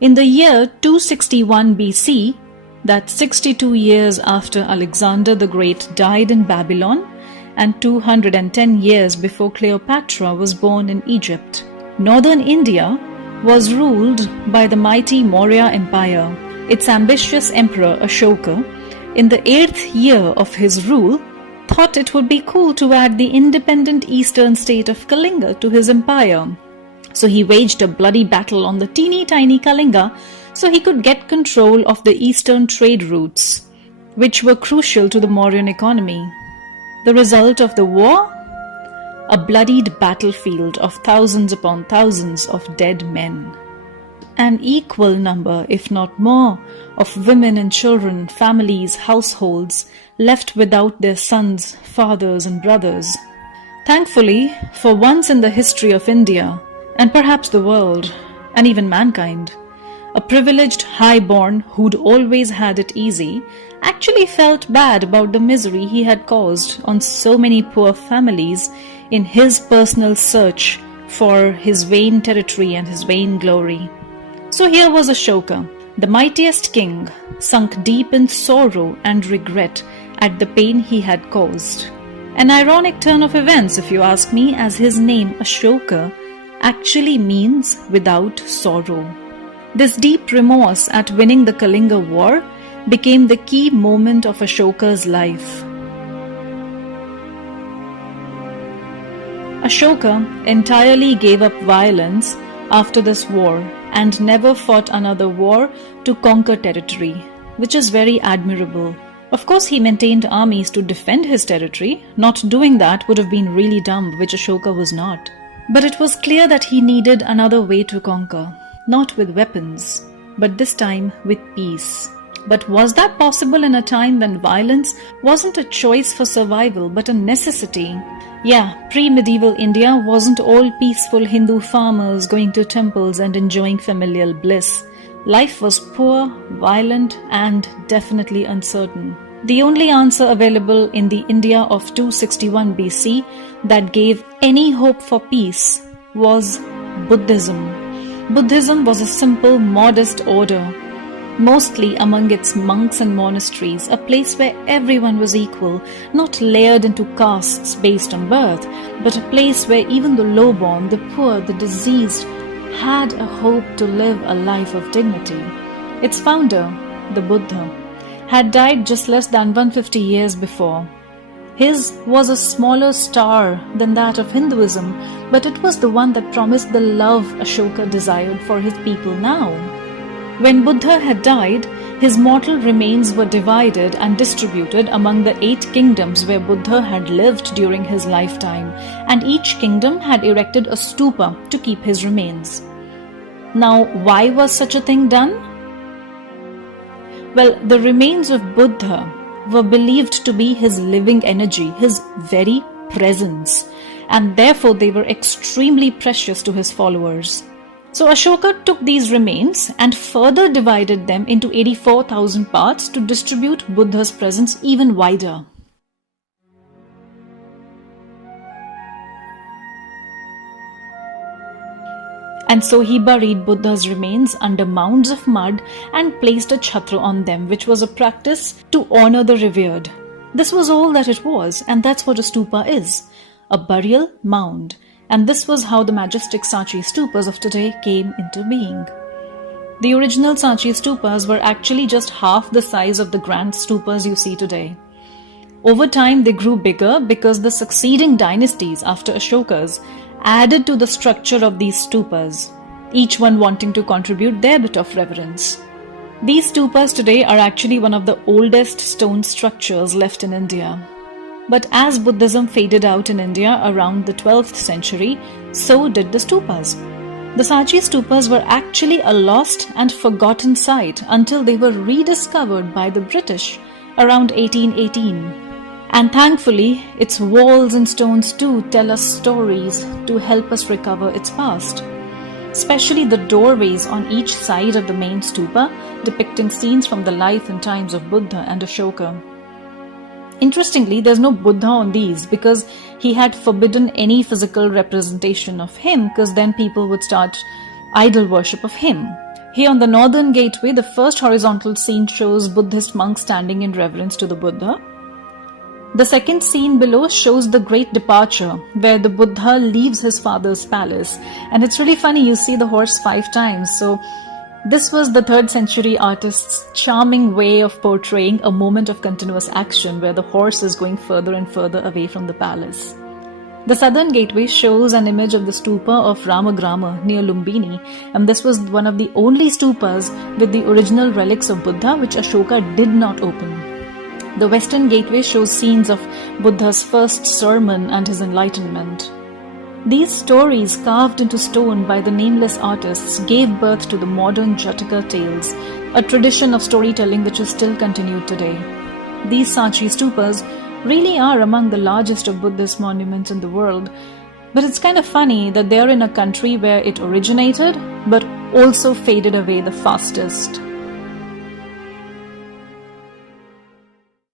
In the year 261 BC, that's 62 years after Alexander the Great died in Babylon, and 210 years before Cleopatra was born in Egypt, northern India was ruled by the mighty Maurya Empire. Its ambitious emperor Ashoka, in the 8th year of his rule, thought it would be cool to add the independent eastern state of Kalinga to his empire. So he waged a bloody battle on the teeny tiny Kalinga so he could get control of the eastern trade routes, which were crucial to the Mauryan economy. The result of the war? A bloodied battlefield of thousands upon thousands of dead men. An equal number, if not more, of women and children, families, households left without their sons, fathers and brothers. Thankfully, for once in the history of India, and perhaps the world, and even mankind, a privileged highborn who'd always had it easy actually felt bad about the misery he had caused on so many poor families in his personal search for his vain territory and his vain glory. So here was Ashoka, the mightiest king, sunk deep in sorrow and regret at the pain he had caused. An ironic turn of events, if you ask me, as his name Ashoka actually means without sorrow. This deep remorse at winning the Kalinga war became the key moment of Ashoka's life. Ashoka entirely gave up violence after this war and never fought another war to conquer territory, which is very admirable. Of course, he maintained armies to defend his territory. Not doing that would have been really dumb, which Ashoka was not. But it was clear that he needed another way to conquer, not with weapons, but this time with peace. But was that possible in a time when violence wasn't a choice for survival but a necessity? Yeah, pre-medieval India wasn't all peaceful Hindu farmers going to temples and enjoying familial bliss. Life was poor, violent, and definitely uncertain. The only answer available in the India of 261 BC that gave any hope for peace was Buddhism. Buddhism was a simple, modest order, mostly among its monks and monasteries, a place where everyone was equal, not layered into castes based on birth, but a place where even the lowborn, the poor, the diseased had a hope to live a life of dignity. Its founder, the Buddha, had died just less than 150 years before. His was a smaller star than that of Hinduism, but it was the one that promised the love Ashoka desired for his people now. When Buddha had died, his mortal remains were divided and distributed among the 8 kingdoms where Buddha had lived during his lifetime, and each kingdom had erected a stupa to keep his remains. Now, why was such a thing done? Well, the remains of Buddha were believed to be his living energy, his very presence, and therefore they were extremely precious to his followers. So Ashoka took these remains and further divided them into 84,000 parts to distribute Buddha's presence even wider. And so he buried Buddha's remains under mounds of mud and placed a chhatra on them, which was a practice to honor the revered. This was all that it was, and that's what a stupa is, a burial mound. And this was how the majestic Sanchi stupas of today came into being. The original Sanchi stupas were actually just half the size of the grand stupas you see today. Over time, they grew bigger because the succeeding dynasties after Ashoka's added to the structure of these stupas, each one wanting to contribute their bit of reverence. These stupas today are actually one of the oldest stone structures left in India. But as Buddhism faded out in India around the 12th century, so did the stupas. The Sanchi stupas were actually a lost and forgotten site until they were rediscovered by the British around 1818. And thankfully, its walls and stones too tell us stories to help us recover its past. Especially the doorways on each side of the main stupa depicting scenes from the life and times of Buddha and Ashoka. Interestingly, there's no Buddha on these because he had forbidden any physical representation of him, because then people would start idol worship of him. Here on the northern gateway, the first horizontal scene shows Buddhist monks standing in reverence to the Buddha. The second scene below shows the Great Departure, where the Buddha leaves his father's palace. And it's really funny, you see the horse 5 times. So this was the 3rd century artist's charming way of portraying a moment of continuous action where the horse is going further and further away from the palace. The southern gateway shows an image of the stupa of Ramagrama near Lumbini, and this was one of the only stupas with the original relics of Buddha which Ashoka did not open. The western gateway shows scenes of Buddha's first sermon and his enlightenment. These stories, carved into stone by the nameless artists, gave birth to the modern Jataka tales, a tradition of storytelling which is still continued today. These Sanchi stupas really are among the largest of Buddhist monuments in the world, but it's kind of funny that they are in a country where it originated but also faded away the fastest.